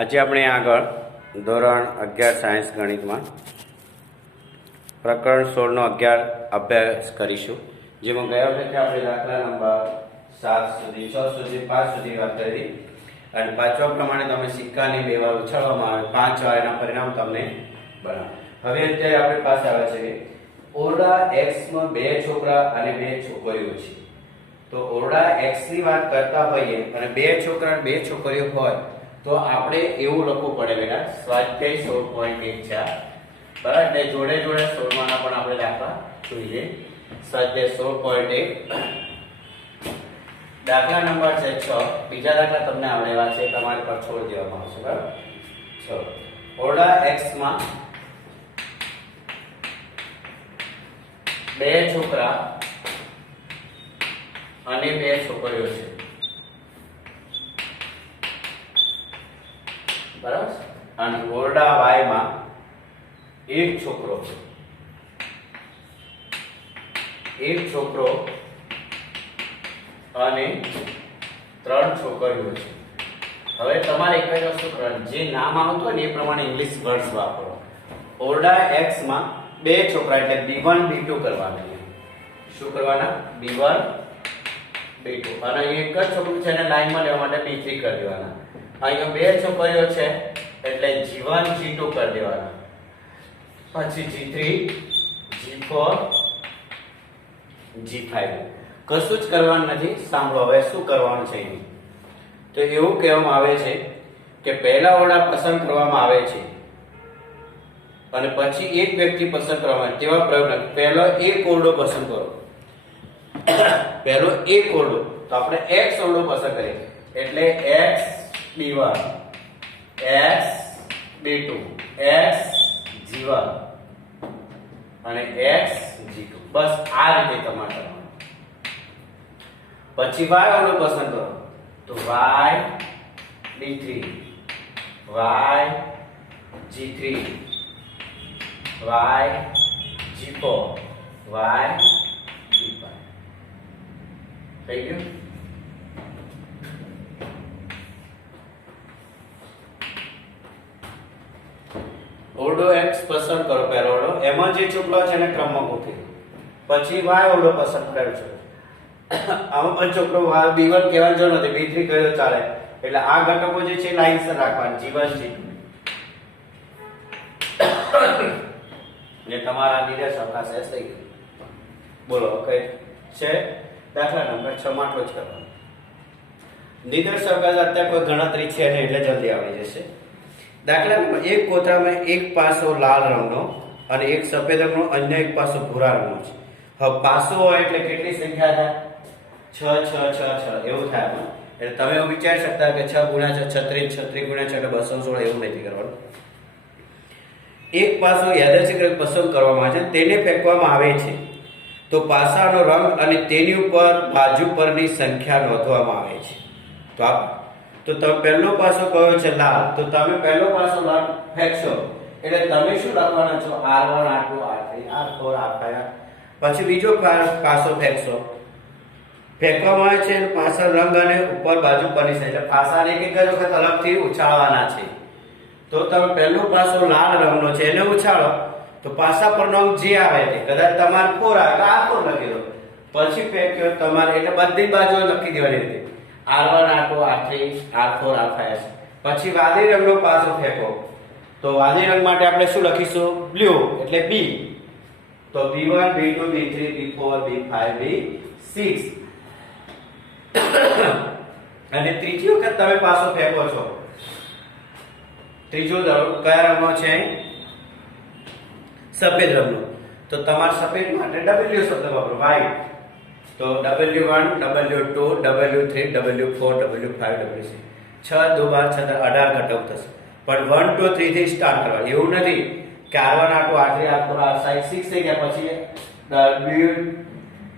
આજે આપણે આગળ ધોરણ 11 સાયન્સ ગણિતમાં પ્રકરણ 16નો 11 અભ્યાસ કરીશું, જેમાં ગયા વખતે આપણે દાખલા નંબર 7 સુધી 6 સુધી 5 સુધી વાત કરી અને પાંચવા પ્રમાણે તમે સિક્કાની બે વાર ઉછાળવામાં આવે 5 વાર એના પરિણામ તમને બનાવો. હવે અત્યારે આપણી પાસે આવે છે કે ઓરડા x માં બે છોકરા અને બે છોકરીઓ છે. તો ઓરડા x ની વાત કરતા હોઈએ અને બે છોકરા અને બે છોકરીઓ હોય તો આપણે એવું લખવું પડે બેટા સ્વાધ્યાય 16.1 બરાબર. એટલે જોડે જોડે 16 ના પણ આપણે દાખલા જોઈએ. સ્વાધ્યાય 16.1 દાખલા નંબર છે 6. બીજા દાખલા તમને આવડેલા છે, તમારે પર છોડી દેવામાં આવશે. બરાબર. 6 ઓરડા x માં બે છોકરા અને બે છોકરીઓ છે. બરાબર. અને ઓરડા y માં એક છોકરો છે, એક છોકરો અને ત્રણ છોકરીઓ છે. હવે તમારે એક જ વસ્તુ કરવાની, જે નામ આવતું હોય ને એ પ્રમાણે ઇંગ્લિશ વર્ડ્સ વાપરો. ઓરડા x માં બે છોકરા એટલે b1 b2 કરવાના. શું કરવાના? b1 b2. અને અહીં એક જ છોકરું છે એને લાઈનમાં લેવા માટે b3 કરી દેવાના. અહીંયા બે છોકરીઓ છે એટલે g1 g2 કરી દેવાના. પછી g3 g4 g5. કશું જ કરવાનું નથી. સાંભળો હવે શું કરવાનું છે. તો એવું કહેવામાં આવે છે કે પહેલા ઓરડા પસંદ કરવામાં આવે છે અને પછી એક વ્યક્તિ પસંદ કરવામાં આવે. તેવા પ્રયોગ પહેલો એક ઓરડો પસંદ કરો. પહેલો એક ઓરડો તો આપણે x ઓરડો પસંદ કરીએ એટલે x b1 x b2 x g1 અને x g2. બસ આ રીતે તમારે કરવાનું. પછી y ઓરડો પસંદ કરો તો y b3 y g3 y g4 y g5. થઈ ગયું. ઓરડો x પસંદ કરો પહેલો ઓરડો, એમાં જે છોકરા છે એને ક્રમમાં ગોઠવી દો. પછી y ઓરડો પસંદ કર્યો છે, આમાં પણ છોકરો b1 કહેવાની જરૂર નથી, b3 કહ્યો ચાલે. એટલે આ ઘટકો જે છે લાઈનસર રાખવાના g1 g2 ને તમારા નિર્દેશ અવકાશ થઈ ગયો. બોલો કઈ છે? દાખલા નંબર 6 માં જ કરવાનો. નિર્દેશ અવકાશ અત્યારે કોઈ ગણતરી છે નહીં એટલે જલ્દી આવી જશે. દાખલા નંબર 1 કોથળામાં એક પાસો લાલ રંગનો અને એક સફેદ રંગનો, અન્ય એક પાસો ભૂરા રંગનો છે. હવે પાસો હોય એટલે કેટલી સંખ્યા થાય? 6 6 6 6 એવું થાય. એટલે તમે એવું વિચારી શકતા કે 6 × 6 36 36 × 6 એટલે 216 એવું નથી કરવાનું. એક પાસો યાદચ્છિક પસંદ કરવામાં આવે છે, તેને ફેંકવામાં આવે છે તો પાસાનો રંગ અને તેની ઉપર બાજુ પરની સંખ્યા નોંધવામાં આવે છે. તો તમે પહેલો પાસો કયો છે? લાલ. તો તમે પહેલો પાસો લાલ ફેંકશો એટલે તમે શું લખવાના છો? r1 r2 r3 r4 r5. પછી બીજો પાસો ફેંકશો. ફેંકવામાં આવે છે પાછળ રંગ અને ઉપર બાજુ પરની સંખ્યા. એટલે પાસાને એક જ વખત અલગથી ઉછાળવાના છે. તો તમે પહેલો પાસો લાલ રંગનો છે એને ઉછાળો તો પાસા પર રંગ જે આવે તે કદાચ તમારે 4 આવે તો r4 લખી દો. પછી ફેંક્યો તમારે એટલે બધી બાજુ લખી દેવાની રીતે r1 r2 r3 r4 r5. પછી વાદળી રંગનો પાસો ફેંકો તો વાદળી રંગ માટે આપણે શું લખીશું? બ્લુ એટલે b. તો b1 b2 b3 b4 b5 b6. અને ત્રીજી વખત તમે પાસો ફેંકો છો. ત્રીજો કયા રંગનો છે? સફેદ રંગનો. તો તમારે સફેદ માટે w શબ્દ વાપરો, white. તો w1 w2 w3 w4 w5 w6. 6 2 12 6 18 ઘટક થશે. પણ 1 2 3 થી સ્ટાર્ટ કરવાનું. એવું નથી કે r1 r2 r3 r4 r5 6 થઈ ગયા પછી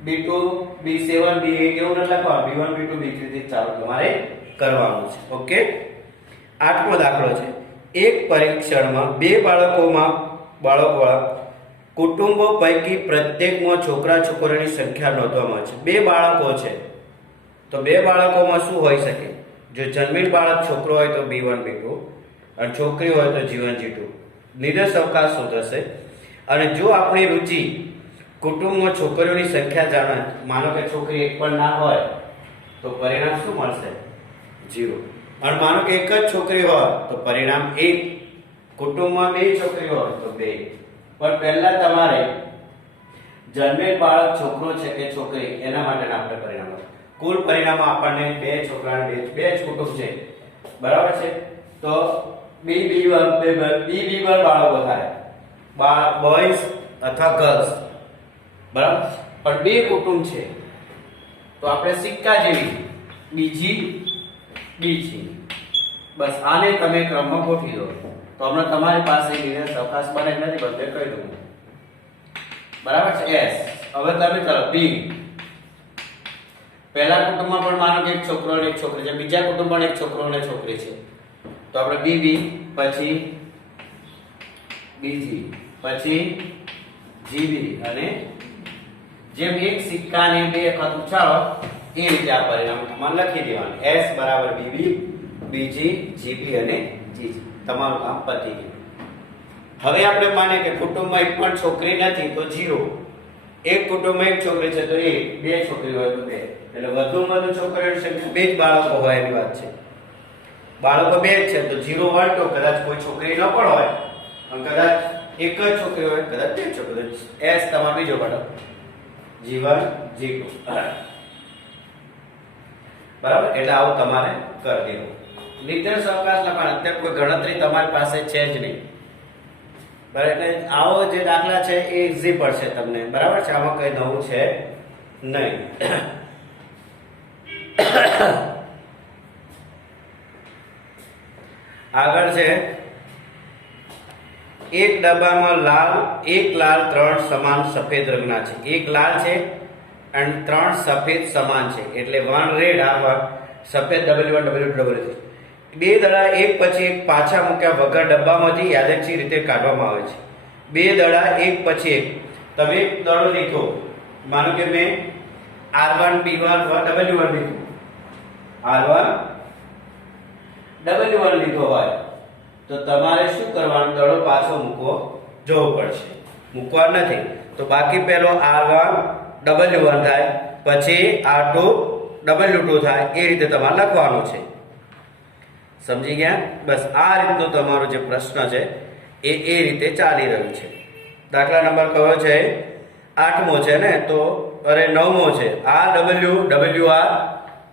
b2 b7 b8 એવું નથી લખવાનું. b1 b2 b3 થી ચાલુ તમારે કરવાનું છે. ઓકે. 8મો દાખલો છે. એક પરીક્ષણમાં બે બાળકો કુટુંબો પૈકી પ્રત્યેકમાં છોકરા છોકરીઓની સંખ્યા નોંધવામાં છે. બે બાળકો છે તો બે બાળકોમાં શું હોઈ શકે? જો જન્મેલ બાળક છોકરો હોય તો b1 b2 અને છોકરી હોય તો G1 G2. નિર્દેશ અવકાશ શું થશે? અને જો આપણી રુચિ કુટુંબમાં છોકરીઓની સંખ્યા જાણે, માનો કે છોકરી એક પણ ના હોય તો પરિણામ શું મળશે? 0. અને માનો કે એક જ છોકરી હોય તો પરિણામ 1. કુટુંબમાં 2 છોકરી હોય તો 2. પણ પહેલા તમારે જન્મેલ બાળક છોકરો છે કે છોકરી એના માટેના આપણે પરિણામો, કુલ પરિણામો આપણને 2 છોકરા અને 2 જ કુટુંબ છે, બરાબર છે? તો B બાળકો થાય, બોયઝ અથવા ગર્લ્સ, બરાબર? પણ 2 કુટુંબ છે તો આપણે સિક્કા જેવી બીજી બીજી, બસ આને તમે ક્રમમાં ગોઠવી દો તો હમણાં તમારી પાસે નિર્દેશ અવકાશ બને નથી બધે કહી દઉં, બરાબર છે? S. હવે તમે કરો B. પહેલા કુટુંબમાં પણ માનો કે એક છોકરો અને એક છોકરી છે, બીજા કુટુંબમાં એક છોકરો અને છોકરી છે, તો આપણે BB, પછી BG, પછી GB, અને જેમ એક સિક્કાને 2 વખત ઉછાળો એ રીતે આ પરિણામ તમારે લખી દેવાનું. S બરાબર BB, BG, GB અને GG. તમારું કામ પતી ગયું. હવે આપણે માનીએ કે કુટુંબમાં એક પણ છોકરી નથી તો 0. એક કુટુંબમાં એક છોકરી છે તો 1, 2 છોકરી હોય તો 2. એટલે વધુમાં વધુ છોકરીઓની સંખ્યા 2 જ બાળકો હોય એની વાત છે. બાળકો 2 જ છે તો 0 1 2, કદાચ કોઈ છોકરી ન પણ હોય અને કદાચ એક જ છોકરી હોય, કદાચ 2 છોકરી. S તમારો બીજો બાળક G1 G2, બરાબર? એટલે આવું તમારે કરી દેવું. નિર્દેશ અવકાશ લખવાનું. અત્યારે કોઈ ગણતરી તમારી પાસે છે જ નહીં, બરાબર? એટલે આવો જે દાખલા છે એ ઈઝી પડશે તમને, બરાબર છે? આમાં કઈ નવું છે નહીં. આગળ છે એક ડબ્બામાં એક લાલ 3 સમાન સફેદ રંગના છે. એક લાલ છે અને 3 સફેદ સમાન છે, એટલે 1 રેડ આ સફેદ W1 W2 W3. 2 દડા એક પછી એક પાછા મૂક્યા વગર ડબ્બામાંથી યાદચ્છિક રીતે કાઢવામાં આવે છે. 2 દડા એક પછી એક. તમે એક દડો લીધો, માનો કે મેં R1 B1 W1 લીધું, R1 W1 લીધો હોય તો તમારે શું કરવાનું? દડો પાછો મૂકવો જવો પડશે. મૂકવા નથી તો બાકી પહેલો R1 W1 થાય, પછી R2 W2 થાય, એ રીતે તમારે લખવાનું છે. સમજી ગયા? બસ આ રીતનો તમારો જે પ્રશ્ન છે એ રીતે ચાલી રહ્યું છે. દાખલા નંબર કયો છે? 8મો છે ને? તો અરે 9મો છે. RW WR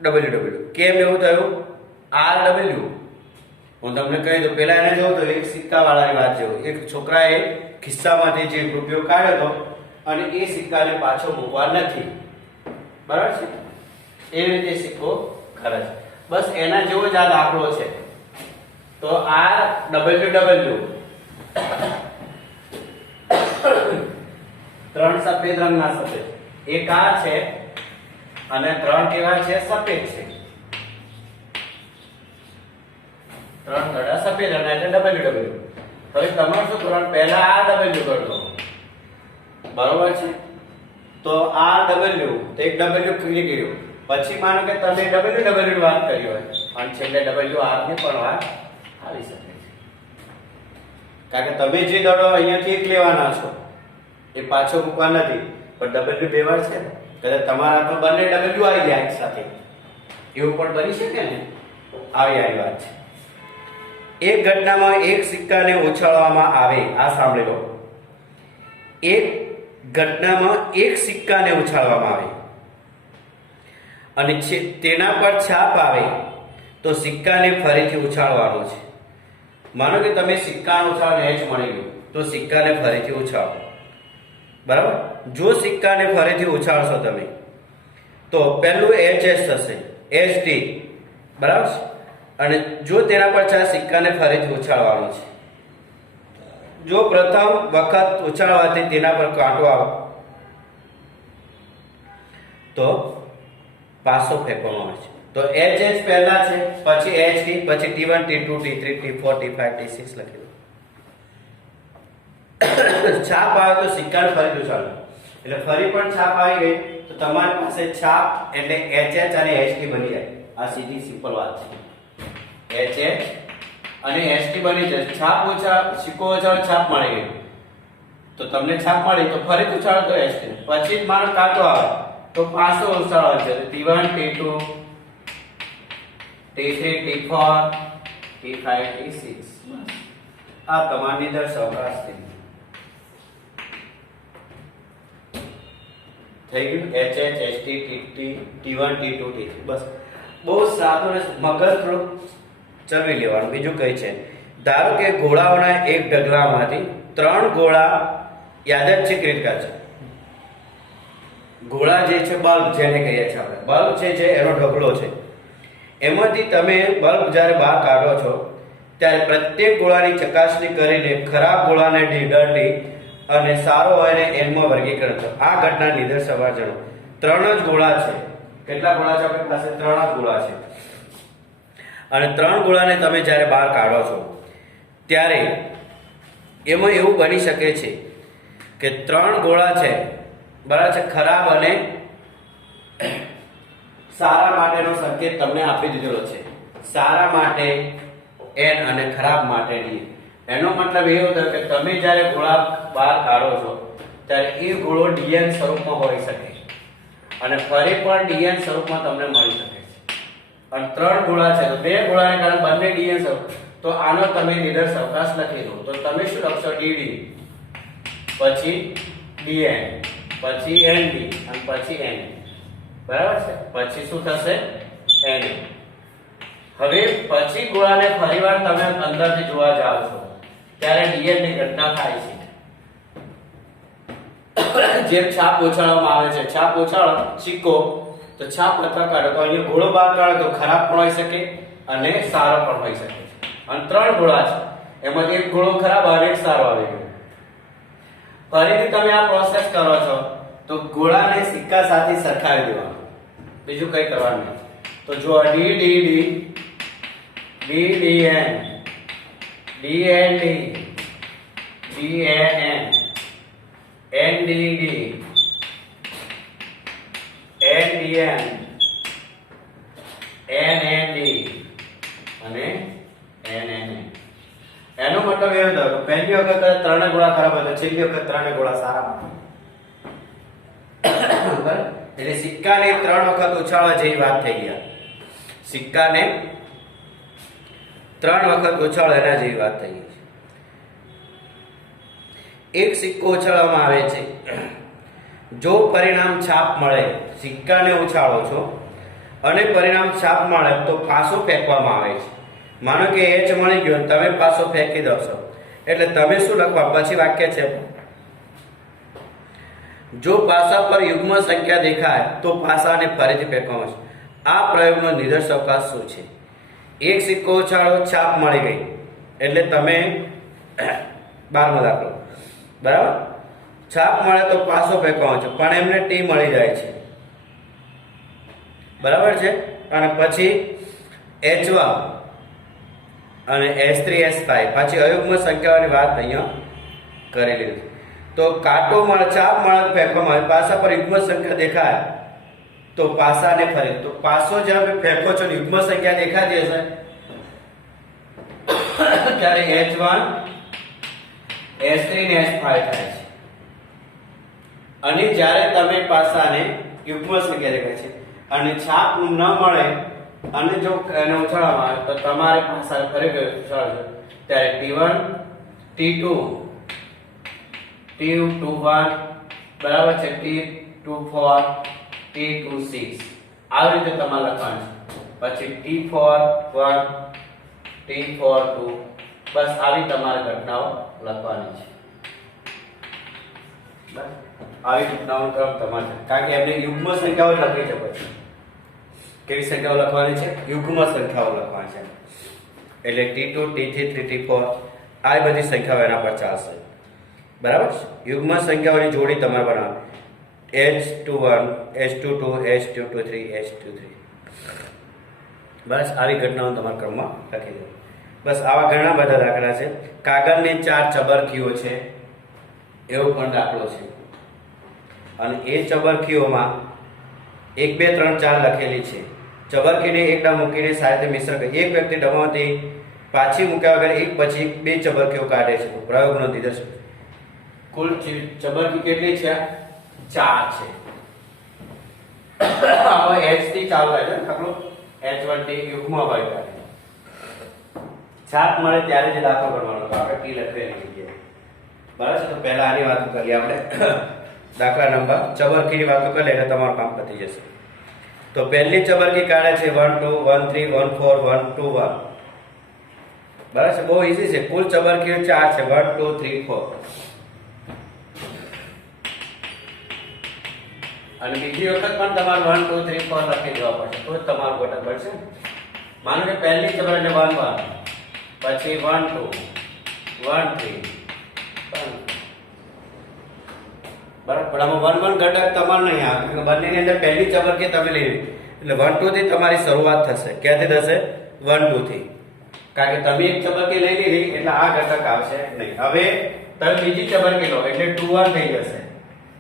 WW. કેમ એવું થયું? RW હું તમને કહી દઉં. પેલા એને જોઉં તો એક સિક્કા વાળાની વાત જેવું, એક છોકરાએ ખિસ્સામાંથી જે રૂપિયો કાઢ્યો હતો અને એ સિક્કાને પાછો મૂકવા નથી, બરાબર છે? એવી રીતે સિક્કો ખર્ચ. બસ એના જેવો જ આ દાખલો છે. તો આ WW 3 સફેદ રંગના સફેદ, એક આ છે અને 3 કેવા છે? સફેદ છે. 3 દડા સફેદ અને એટલે WW. હવે તમારે શું કરવાનું? પહેલા આ W કરી દો, બરોબર છે? તો આ W તો એક W ખુલી ગયું. પછી માનો કે તમે WW ની વાત કરી હોય અને છેલ્લે WR ની પણ વાત આવી શકે છે, કારણ કે તમે જે દડો અહીંયાથી એક લેવાના છો એ પાછો મૂકવા નથી, પણ W 2 વાર છે. કદાચ તમારા તો બંને W આવી જાય એક સાથે, એવું પણ બની શકે ને? આવી વાત છે. એક ઘટનામાં એક સિક્કાને ઉછાળવામાં આવે. આ સાંભળી લો. એક ઘટનામાં એક સિક્કાને ઉછાળવામાં આવે અને તેના પર છાપ આવે તો સિક્કાને ફરીથી ઉછાળવાનો છે. માનો કે તમે સિક્કાનો ઉછાળ H મળી ગયું તો સિક્કાને ફરીથી ઉછાળો, બરાબર? જો સિક્કાને ફરીથી ઉછાળશો તમે તો પહેલું HS થશે, HT, બરાબર? અને જો તેના પર સિક્કાને ફરીથી ઉછાળવાનો છે, જો પ્રથમ વખત ઉછાળવાથી તેના પર કાંટો આવે તો પાછો ફેંકવામાં આવે છે. તો HS પહેલા છે, પછી HT, પછી T1 T2 T3 T4 T5 T6 લખી દો. છાપ આવે તો સિક્કાને ફરીથી ઉછાળો, એટલે ફરી પણ છાપ આવી ગઈ તો તમારી પાસે છાપ એટલે HH અને HT બની જાય. આ સીધી સિમ્પલ વાત છે. HH અને એસટી બની જશે. છાપ ઓછા સિક્કો ઉછાળો છાપ મળી ગઈ તો તમને છાપ મળી તો ફરીથી ઉછાળો તો એસટી. પછી મારો કાંટો આવે તો 500 ઉછાળો છે. T1 T2 T3 T4 T5 T6. આ તમારી નિદર્શ અવકાશ થઈ ગયું. HH HT TT T1 T2 T3. બસ બહુ સાદું ને મગજ થોડું ચલવી લેવાનું. બીજું કઈ છે, ધારો કે ગોળાઓના એક ઢગલામાંથી 3 ગોળા યાદચ્છિક રીતના છે. ગોળા જે છે બલ્બ જેને કહીએ છીએ આપણે, બલ્બ છે જે એનો ઢગલો છે, એમાંથી તમે બલ્બ જ્યારે બહાર કાઢો છો ત્યારે પ્રત્યેક ગોળાની ચકાસણી કરીને ખરાબ ગોળાને ઢીંડાટી અને સારો હોય ને એમાં વર્ગીકરણ કરો. આ ઘટના નિદર્શ અવકાશ જણો. 3 જ ગોળા છે. કેટલા ગોળા છે આપણી પાસે? 3 જ ગોળા છે. અને 3 ગોળાને તમે જ્યારે બહાર કાઢો છો ત્યારે એમાં એવું બની શકે છે કે 3 ગોળા છે બરાબર છે, ખરાબ અને સારા માટેનો સંકેત તમને આપી દીધેલો છે. સારા માટે N અને ખરાબ માટે D. એનો મતલબ એવો થયો કે તમે જ્યારે ગોળા બહાર કાઢો છો ત્યારે એ ગોળો DN સ્વરૂપમાં હોઈ શકે અને ફરી પણ DN સ્વરૂપમાં તમને મળી શકે છે. અને 3 ગોળા છે તો 2 ગોળાને કારણે બંને DN સ્વરૂપ, તો આનો તમે નિદર્શ અવકાશ લખી દો. તો તમે શું લખશો? DD, પછી DN, પછી ND અને પછી ND. બરાબર છે? પછી શું થશે? ND. હવે પછી ગોળાને ફરીવાર તમે અંદરથી જોવા જાવ છો ત્યારે DN ની ઘટના થાય છે. જેમ છાપ ઉછાળવામાં આવે છે, છાપ ઉછાળો સિક્કો તો છાપ અથવા કાઢો તો અહીંયા ગોળો બહાર કાઢો તો ખરાબ પણ હોઈ શકે અને સારો પણ હોઈ શકે છે. અને 3 ગોળા છે એમાંથી એક ગોળો ખરાબ અને એક સારો આવી ગયો. ફરીથી તમે આ પ્રોસેસ કરો છો તો ગોળાને સિક્કા સાથે સરખાવી દેવાનો, બીજું કઈ કરવાનું નહીં. તો જો DDD DDN DND DNN NDD NDN NND અને NNN. એનો મતલબ એવો થયો કે પહેલી વખત 3 ગોળા ખરાબ હતો, છેલ્લી વખત 3 ગોળા સારા હતા. બરાબર? એટલે સિક્કાને 3 વખત ઉછાળવા જેવી વાત થઈ ગયા. સિક્કાને 3 વખત ઉછાળો એના જેવી વાત થઈ ગઈ. એક સિક્કો ઉછાળવામાં આવે છે, જો પરિણામ છાપ મળે, સિક્કાને ઉછાળો છો અને પરિણામ છાપ મળે તો પાછો ફેંકવામાં આવે છે. માનો કે H મળી ગયો તમે પાછો ફેંકી દો છો એટલે તમે શું લખવા? પછી વાક્ય છે, જો પાસા પર યુગ્મ સંખ્યા દેખાય તો પાસાને ફરીથી ફેંકવામાં આવે. આ પ્રયોગનો નિદર્શ અવકાશ શું છે? એક સિક્કો ઉછાળો, છાપ મળી ગઈ એટલે તમે 12મો દાખલો, બરાબર, છાપ મળે તો પાછો ફેંકવાનો છે પણ એમને T મળી જાય છે. બરાબર છે? અને પછી H1 અને S3 S5 પાછી અયુગ્મ સંખ્યાઓની વાત અહીંયા કરેલી. તો કાંટો મળે, છાપ મળે ફેંકવામાં આવે, પાસા પર યુગ્મ સંખ્યા દેખાય તો પાસાને ફરી, તો પાસો જ્યારે ફેંકો છો યુગ્મ સંખ્યા દેખાતી હશે ત્યારે H1 S3 ને S5 થાય છે. અને જ્યારે તમે પાસાને યુગ્મ સંખ્યા દેખાય છે અને છાપ ન મળે અને જો એને ઉછાળવામાં આવે તો તમારે પાસા ફરી ઉછાળજો ત્યારે T1 T2 T21 બરાબર છે, T24 T26 આવી રીતે તમારે લખવાનું છે. પછી T41 T42 બસ આવી તમારે ઘટનાઓ લખવાની છે. બસ આવી ઘટનાઓનો ક્રમ તમારે, કારણ કે એમને યુગ્મ સંખ્યાઓ લખી છે. પછી કેવી સંખ્યાઓ લખવાની છે? યુગ્મ સંખ્યાઓ લખવાની છે. એટલે T2 T3 T4 આ બધી સંખ્યાઓ એના પર ચાલશે. બરાબર? યુગ્મ સંખ્યાઓની જોડી તમારે બનાવવાની, H21 H22 H23 H23. બસ આવી ઘટનાઓ તમારા ક્રમમાં લખી દો. બસ આવા ઘણા બધા દાખલા છે. કાગળની 4 ચબરકીઓ છે એવો પણ દાખલો છે અને એ ચબરકીઓમાં 1 2 3 4 લખેલી છે. ચબરકીને એક ડા મૂકીને સાથે મિશ્ર કરી, એક વ્યક્તિ ડબ્બામાંથી પાછી મૂક્યા વગર એક પછી એક બે ચબરકીઓ કાઢે છે. તો પ્રયોગનો નિદર્શન કુલ ચબરકી કેટલી છે? 4 છે. હવે h થી ચાલુ થાય છે આપણો h1 t યુગ્મ હોય ત્યારે છાપ મળે ત્યારે જ દાખલો કરવાનો. તો આપણે t લખેલી જગ્યાએ બરાબર છે. તો પહેલા આની વાત કરીએ આપણે. દાખલા નંબર ચબરકીની વાતો કરીએ એટલે તમારું કામ પતી જશે. તો પહેલી ચબરકી કાઢે છે 1 2 1 3 1 4 1 2 1. બરાબર છે, બહુ ઈઝી છે. કુલ ચબરકીઓ 4 છે 1 2 3 4. અને બીજી વખત પણ તમારે 1 2 3 4 લખી દેવા પડશે તો જ તમારું ઘટક બનશે. માનો કે પહેલી ચબર એટલે 1 1, પછી 1 2 1 3 બરાબર. પણ આમાં 1 1 ઘટક તમારે નહીં આવે, બંનેની અંદર પહેલી ચબરકી તમે લઈ એટલે 1 2 થી તમારી શરૂઆત થશે. ક્યાંથી થશે? 1 2 થી. કારણ કે તમે એક ચબરકી લઈ લીધી એટલે આ ઘટક આવશે નહીં. હવે તમે બીજી ચબરકી લો એટલે 2 1 થઈ જશે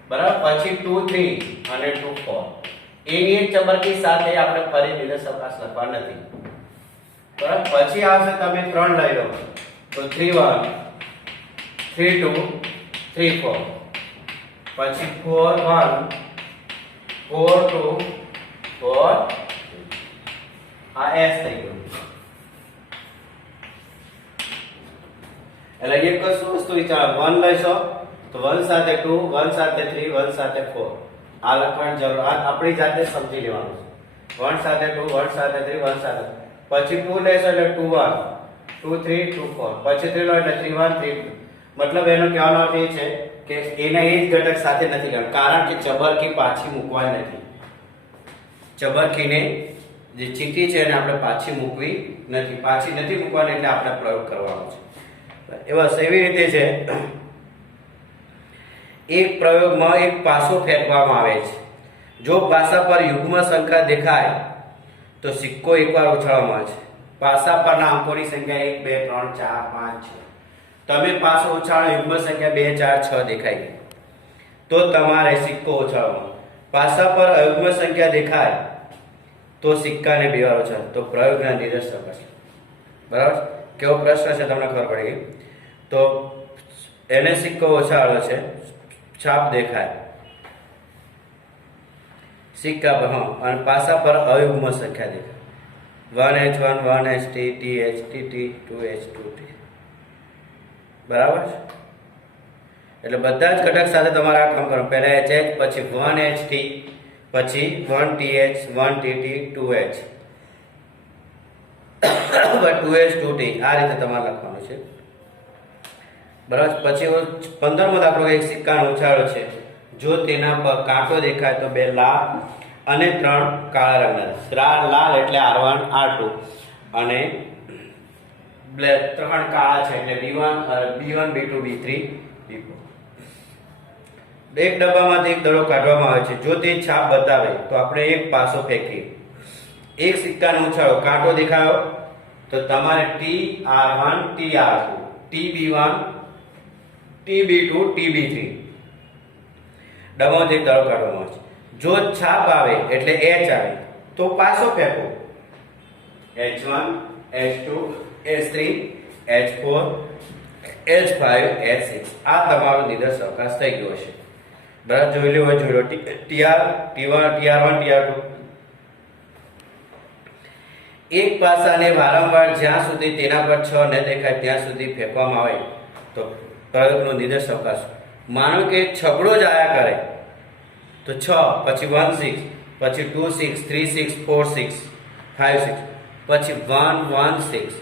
બરાબર. પછી 2 3 અને 2 4. એની એક ચબરકી સાથે આપણે ફરી નિદર્શ અવકાશ લખવા નથી બરાબર. પછી આવશે તમે 3 લઈ લો તો 3 1 3 2 3 4. પછી 4 1 4 2 4. આ s થઈ ગયું. એટલે એક જ વસ્તુ વિચાર 1 લઈશો તો 1 સાથે 2 1 સાથે 3 1 સાથે 4 આ લખવાની જરૂર આપણી જાતે સમજી લેવાનું છે. 1 સાથે 2 1 સાથે 3 1 સાથે પછી 2 લેશો એટલે 2 1 2 3 2 4 પછી 3 લો એટલે 3 1 3 2. મતલબ એનો કહેવાનો અર્થ એ છે કે એને એ જ ઘટક સાથે નથી કરવાનું કારણ કે ચબરકી પાછી મૂકવાની નથી. ચબરકીને જે ચીટી છે એને આપણે પાછી મૂકવી નથી. પાછી નથી મૂકવાની એટલે આપણે પ્રયોગ કરવાનો છે. એવા એવી રીતે છે એક પ્રયોગમાં એક પાસો ફેંકવામાં આવે છે. જો પાસા પર યુગ્મ સંખ્યા દેખાય તો સિક્કો એકવાર ઉછાળવામાં આવે છે. પાસા પરના અંકોની સંખ્યા 1 2 3 4 5 છે. તમે પાસો ઉછાળો યુગ્મ સંખ્યા 2 4 6 દેખાય તો તમારે સિક્કો ઉછાળવાનો. પાસા પર અયુગ્મ સંખ્યા દેખાય તો સિક્કાને બે વાર ઉછાળો. તો પ્રયોગના નિદર્શ અવકાશ બરાબર. કેવો પ્રશ્ન છે તમને ખબર પડી ગઈ. તો એને સિક્કો ઉછાળો છે, છાપ દેખાય સિક્કા પર અને પાસા પર અયુગ્મ સંખ્યા દેખાય 1h1 1ht th tt 2h 2t બરાબર. એટલે બધા જ ઘટક સાથે તમારે આ કામ કરવાનું. પહેલા hh પછી 1ht પછી 1th 1tt 2h 2h 2t આ રીતે તમારે લખવાનું છે બરાબર. પછી 15મો દાખલો એક સિક્કાનો ઉછાળો છે. જો તેના પર કાંટો દેખાય તો 2 લાલ અને 3 કાળા રંગના. લાલ એટલે R1 R2 અને 3 કાળા છે એટલે B1 B2 B3 B4. એક ડબ્બામાંથી એક દડો કાઢવામાં આવે છે. જો તે છાપ બતાવે તો આપણે એક પાસો ફેંકીએ. એક સિક્કાનો ઉછાળો કાંટો દેખાયો તો તમારે TR1 TR2 TB1 TB2 TB3 ડબ્બામાંથી એક દડો કાઢવામાં આવે છે. જો છાપ આવે એટલે H આવે તો પાસો ફેંકો. H1 H2 H3 H4 H5 H6 આ તમારો નિદર્શ અવકાશ થઈ ગયો છે બરાબર. જોઈ લો જોઈ લો TR1 TR2. એક પાસાને વારંવાર જ્યાં સુધી તેના પર 6 ન દેખાય ત્યાં સુધી ફેંકવામાં આવે તો પ્રયોગનો નિદર્શ અવકાશ. માનો કે છગડો જ આયા કરે તો 6 પછી 1 6 પછી 2 6 3 6 4 6 5 6 પછી 1 1 6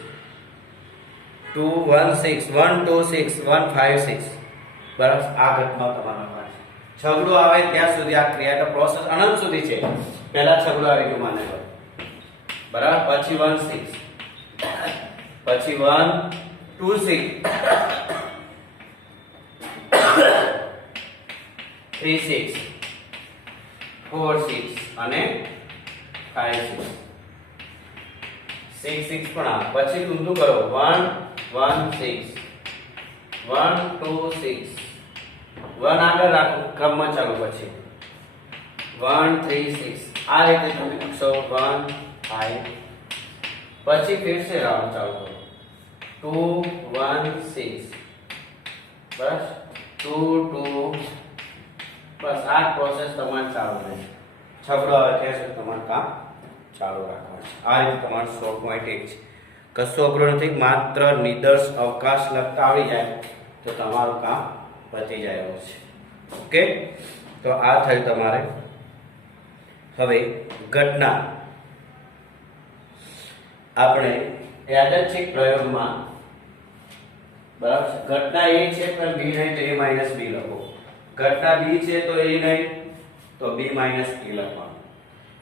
2 1 6 1 2 6 1 5 6 બરાબર. આ ઘટમાં તમારા છગડો આવે ત્યાં સુધી આ ક્રિયા પ્રોસેસ અનંત સુધી છે. પહેલા છગડો આવી ગયો માને બરાબર. પછી 1 6 પછી 1 2 6 3 6 4 6 અને 5 6 6 6 પણ આ પછી ઊંધું કરો 1 1 6 1 2 6 1 આગળ રાખો ક્રમમાં ચાલુ પછી 1 3 6 આ રીતે તમે લખશો 1 5 પછી ફિર સે રાઉન્ડ ચાલુ કરો 216 બસ 2 2 બસ આ પ્રોસેસ તમારે ચાલુ રહે. છગડો આવે ત્યાં સુધી તમારે કામ ચાલુ રાખવાનું છે. આ રીતે તમારું 16.1 છે. કશું અઘરું નથી, માત્ર નિદર્શ અવકાશ લખતા આવડી જાય તો તમારું કામ પતી જાય એવું છે. ઓકે, તો આ થયું તમારે. હવે ઘટના આપણે યાદચ્છિક પ્રયોગમાં બરાબર છે. ઘટના એ છે પણ બી નહીં તો a માઇનસ બી લખો. ઘટના બી છે તો a નહીં તો b માઇનસ e લખવાનું.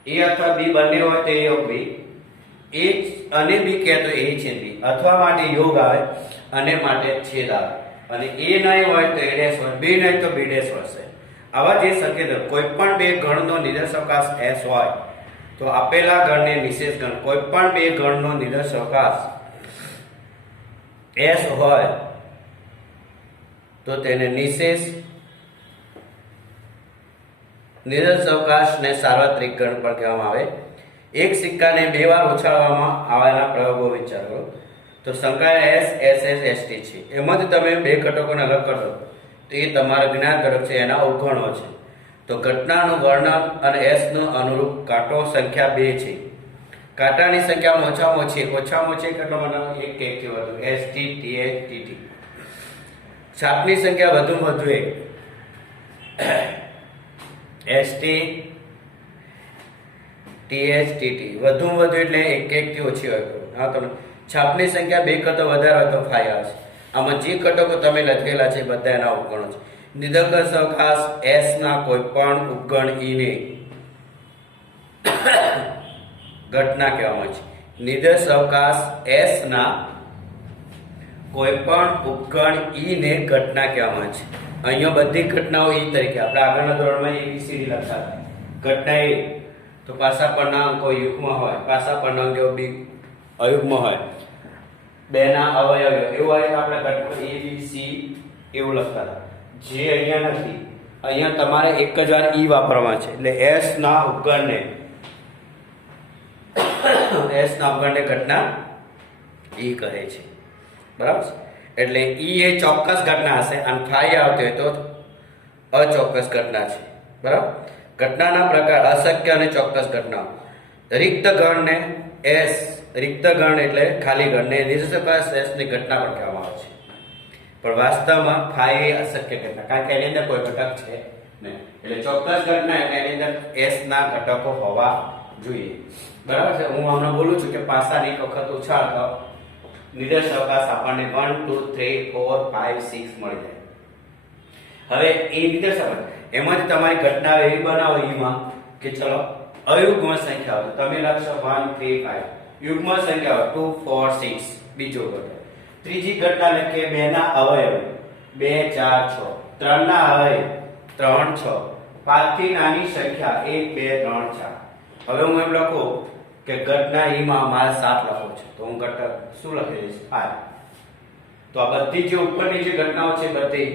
a અથવા b બંને હોય તો a ઓફ b, a અને b કહે તો a છેદ b, અથવા માટે યોગ આવે અને માટે છેદ આવે, અને a નહીં હોય તો a ડેશ હોય, b નહીં તો b ડેશ હશે. આવા જે સંકેતો કોઈ પણ બે ગણનો નિદર્શ અવકાશ s હોય તો આપેલા ગણને નિશેષ ગણ, કોઈ પણ બે ગણનો નિદર્શ અવકાશ s હોય તો તેને નિશેષ નિદર્શ અવકાશને સાર્વત્રિક ગણ પણ કહેવામાં આવે. એક સિક્કાને બે વાર ઉછાળવામાં આવેલા પ્રયોગો વિચારો તો સંકળાયેલ s s s st છે. એમાંથી તમે બે ઘટકોને અલગ કરો તો એ તમારા જ્ઞાન ઘટક છે, એના અવગણો છે. તો ઘટનાનું વર્ણન અને s નું અનુરૂપ કાંટો સંખ્યા 2 છે. કાંટાની સંખ્યા ઓછામાં ઓછી કેટલો બનાવો? 1 કે 1 થી વધુ, s t t h t t. છાપની સંખ્યા વધુમાં વધુ 1, s t t h t t. વધુમાં વધુ એટલે 1 કે 1 થી ઓછી હોય. હા, તમે છાપની સંખ્યા 2 કરતા વધારે હોય તો 5 આવશે. આમાં જે ઘટકો તમે લખેલા છે બધા એના ઉપગણો છે. નિદર્શ અવકાશ s ના કોઈ પણ ઉપગણ e ને ઘટના કહેવામાં છે. નિદર્શ અવકાશ s ના કોઈ પણ ઉપગણ e ને ઘટના કહેવામાં છે. અહીંયા બધી ઘટનાઓ e તરીકે આપણે આગળના ધોરણમાં abcd લખતા હતા. ઘટના એ તો પાછા પરના અંકો યુગ્મ હોય, પાછા પરના અંકો b અયુગ્મ હોય, બે ના અવયવ એવું હોય તો આપણે ઘટના a b c એવું લખતા હતા. જે અહીંયા નથી, અહીંયા તમારે એક જ વાર e વાપરવા છે. એટલે s ના ઉપગણને ઘટના e કહે છે. બરાબર છે. એટલે e એ ચોક્કસ ઘટના હશે અને phi આવતી હોય તો અચોક્કસ ઘટના છે. બરાબર. ઘટનાના પ્રકાર અશક્ય અને ચોક્કસ ઘટનાઓ. રિક્ત ગણને s, રિક્ત ગણ એટલે ખાલી ગણને નિદર્શ અવકાશ s ની ઘટના પણ કહેવામાં આવે છે. પણ વાસ્તવમાં phi એ અશક્ય ઘટના, કારણ કે એની અંદર કોઈ ઘટક છે નહીં. એટલે ચોક્કસ ઘટના એટલે એની અંદર s ના ઘટકો હોવા જોઈએ. બરાબર છે. હું હમણાં બોલું છું કે પાસાની એક વખત ઉછાળતો નિદર્શ અવકાશ આપણને 1 2 3 4 5 6 મળી જાય. હવે એ નિદર્શ અવકાશ એમાંથી તમારી ઘટના એવી બનાવો એમાં કે ચલો અયુગ્મ સંખ્યા હોય તમે લખશો 1 3 5, યુગ્મ સંખ્યા હોય 2 4 6. બીજો ઘટક. ત્રીજી ઘટના લખીએ 2 ના અવયવ 2 4 6, 3 ના અવયવ 3 6, 5 થી નાની સંખ્યા 1 2 3 4. હવે હું એમ લખું કે ઘટના e માં મારે 7 લખવું છે તો હું ઘટક શું લખી દઈશ? 5. તો આ બધી જે ઉપરની જે ઘટનાઓ છે બધી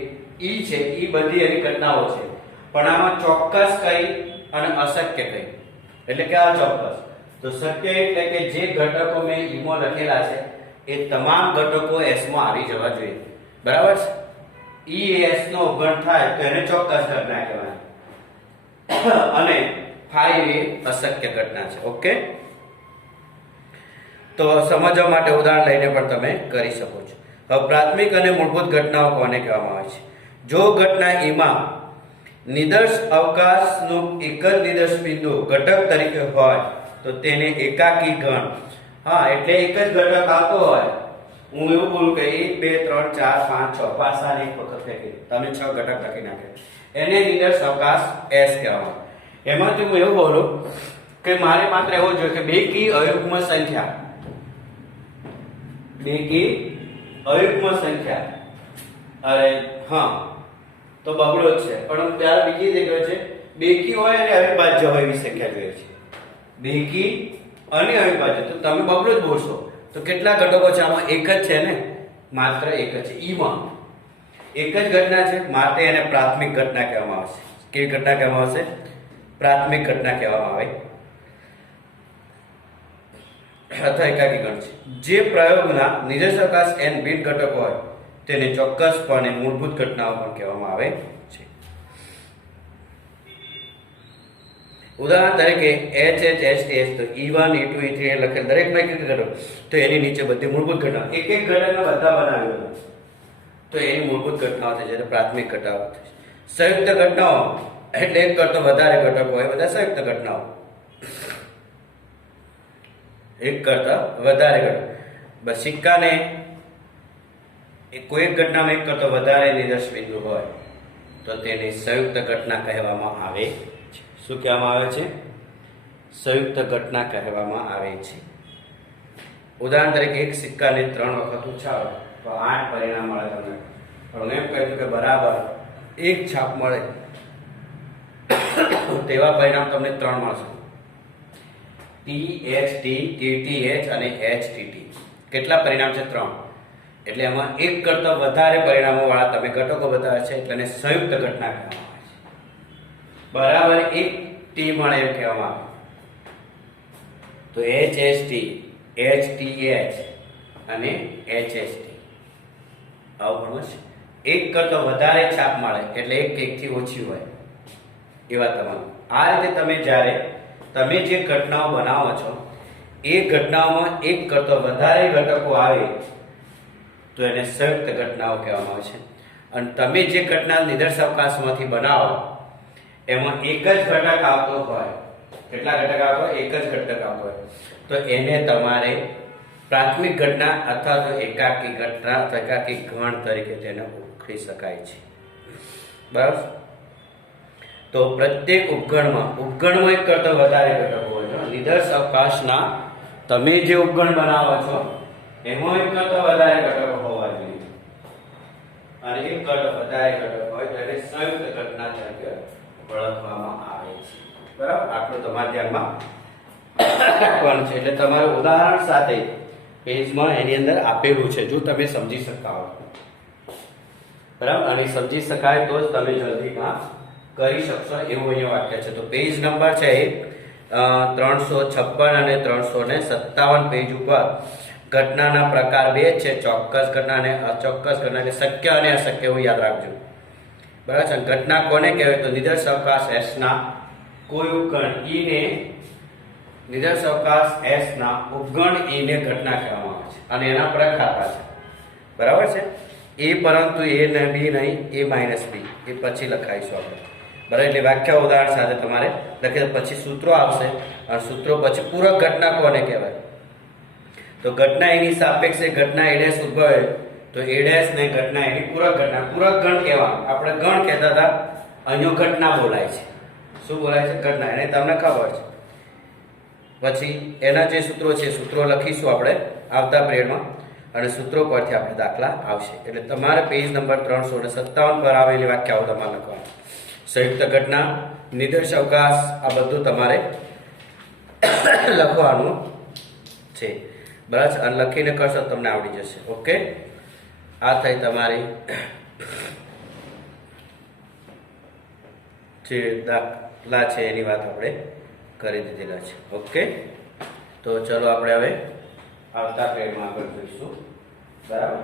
e છે, એ બધી એની ઘટનાઓ છે. પણ આમાં ચોક્કસ કઈ અને અશક્ય કઈ, એટલે કે અચોક્કસ. તો શક્ય એટલે કે જે ઘટકો મેં e માં લખેલા છે એ તમામ ઘટકો s માં આવી જવા જોઈએ. બરાબર છે. e એ s નો ઉપગણ થાય તો એને ચોક્કસ ઘટના કહેવાય અને phi એ અશક્ય ઘટના છે. ઓકે, તો સમજવા માટે ઉદાહરણ લઈને પણ તમે કરી શકો છો. હવે પ્રાથમિક અને મૂળભૂત ઘટનાઓ કોને કહેવામાં આવે છે? જો ઘટના e માં નિદર્શ અવકાશનું એક જ નિદર્શ બિંદુ ઘટક તરીકે હોય તો તેને એકાકી ગણ. હા, એટલે એક જ ઘટક આવતો હોય. હું એવું બોલું કે 1 2 3 4 5 6 પાસાને એક વખત ફેંકી તમે 6 ઘટક લખી નાખે, એને નિદર્શ અવકાશ s કહેવામાં. એમાંથી હું એવું બોલું કે મારે માત્ર એવું જોઈએ કે બેકી અયુગ્મ સંખ્યા, બેકી અયુગ્મ સંખ્યા, અરે હા તો બગડો જ છે પણ ત્યારે બીજી જગ્યાએ છે બેકી હોય અને અવિભાજ્ય હોય એવી સંખ્યા જોઈએ છે. બેકી અને અવિભાજ્ય તો તમે બગડો જ બોલશો તો કેટલા ઘટકો છે આમાં? એક જ છે ને, માત્ર એક જ છે. ઈ માં એક જ ઘટના છે માટે એને પ્રાથમિક ઘટના કહેવામાં આવશે. કેવી ઘટના કહેવામાં આવશે? પ્રાથમિક ઘટના કહેવામાં આવે. અથવા એકાકી ગણ છે. જે પ્રયોગના નિદર્શાવકાશ n બિન ઘટકો હોય તેને ચોક્કસપણે મૂળભૂત ઘટનાઓ પણ કહેવામાં આવે છે. ઉદાહરણ તરીકે HHSTS તો E1 E2 E3 એ લખેલ દરેકમાં એક ઘટક તો એની નીચે બધી મૂળભૂત ઘટના એક એક ઘટકના બધા બનાવેલા તો એની મૂળભૂત ઘટનાઓ થઈ જાય, પ્રાથમિક ઘટનાઓ થઈ જાય. સંયુક્ત ઘટનાઓ એટલે એક કરતા વધારે ઘટકો હોય બધા સંયુક્ત ઘટનાઓ. એક કરતા વધારે ઘટક બસ સિક્કાને કોઈ એક ઘટનામાં એક કરતા વધારે નિદર્શ બિંદુ હોય તો તેને સંયુક્ત ઘટના કહેવામાં આવે છે. શું કહેવામાં આવે છે? સંયુક્ત ઘટના કહેવામાં આવે છે. ઉદાહરણ તરીકે એક સિક્કાને 3 વખત ઉછાળો તો 8 પરિણામ મળે તમને. પણ એમ કહ્યું કે બરાબર એક છાપ મળે તેવા પરિણામ તમને 3 મળશે. THT, TTH અને HTT કેટલા પરિણામ છે? 3. એટલે એમાં એક કરતા વધારે પરિણામો વાળા તમે ઘટકો બતાવે છે એટલે એને સંયુક્ત ઘટના કહેવામાં આવે છે. બરાબર એક ટી મળે એમ કહેવામાં આવે તો HHT, HTH અને HHT આવું પણ છે. એક કરતા વધારે છાપ મળે એટલે એક થી ઓછી હોય એવા તમામ. આ રીતે તમે જ્યારે તમે જે ઘટનાઓ બનાવો છો એ ઘટનાઓમાં એક કરતા વધારે ઘટકો આવે તો એને સંયુક્ત ઘટનાઓ કહેવામાં આવે છે. અને તમે જે ઘટના નિદર્શાવકાશમાંથી બનાવો એમાં એક જ ઘટક આવતો હોય, કેટલા ઘટક આવતો હોય? એક જ ઘટક આવતો હોય તો એને તમારે પ્રાથમિક ઘટના અથવા તો એકાકી ઘટના અથવા એકાકી ગણ તરીકે તેને ઓળખી શકાય છે. બરાબર. તો પ્રત્યેક ઉપગણમાં એક કરતા વધારે ઘટકો હોય છે. નિદર્શ અવકાશના તમે જે ઉપગણ બનાવો છો એમાં એક કરતા વધારે ઘટકો હોવા જોઈએ અને એક કરતા વધારે ઘટકો હોય ત્યારે સંયુક્ત ઘટના તરીકે ઓળખવામાં આવે છે. બરાબર. આટલું તમારા ધ્યાનમાં રાખવાનું છે. એટલે તમારું ઉદાહરણ સાથે પેજમાં એની અંદર આપેલું છે જો તમે સમજી શકતા હો. બરાબર. અને સમજી શકાય તો જ તમે જલ્દી કામ કરી શકશો એવું અહીંયા વાક્ય છે. તો પેજ નંબર છે 356 અને 357 પેજ ઉપર ઘટનાના પ્રકાર 2 છે, ચોક્કસ ઘટના અને અચોક્કસ ઘટના. એટલે શક્ય અને અશક્ય એવું યાદ રાખજો. બરાબર છે. ઘટના કોને કહેવાય? તો નિદર્શાવકાશ S ના કોઈ ઉપગણ E ને નિદર્શાવકાશ S ના ઉપગણ E ને ઘટના કહેવામાં આવે છે અને એના પ્રકાર છે. બરાબર છે. A પરંતુ A ને B નહીં, A - B એ પછી લખાઈશું આપણે. બરાબર. એટલે વ્યાખ્યા ઉદાહરણ સાથે તમારે લખી પછી સૂત્રો આવશે અને સૂત્રો પછી પૂરક ઘટના કોને કહેવાય? તો ઘટના એની સાપેક્ષે ઘટના A' ઉદ્ભવે તો A' ને ઘટના એની પૂરક ઘટના. પૂરક ગણ કહેવા આપણે ગણ કહેતા હતા, અહીંયા ઘટના બોલાય છે. શું બોલાય છે? ઘટના. એને તમને ખબર છે. પછી એના જે સૂત્રો છે સૂત્રો લખીશું આપણે આવતા પિરિયડમાં અને સૂત્રો પરથી આપણે દાખલા આવશે. એટલે તમારે પેજ નંબર 357 પર આવેલી વ્યાખ્યાઓ તમારે લખવાની. સંયુક્ત ઘટના, નિદર્શાવકાશ આ બધું તમારે લખવાનું છે. બરાબર. અને લખીને કરશો તમને આવડી જશે. ઓકે. આ થઈ તમારી જે દાખલા છે એની વાત આપણે કરી દીધેલા છે. ઓકે. તો ચલો આપણે હવે આવતા પેજમાં આગળ જોઈશું. બરાબર.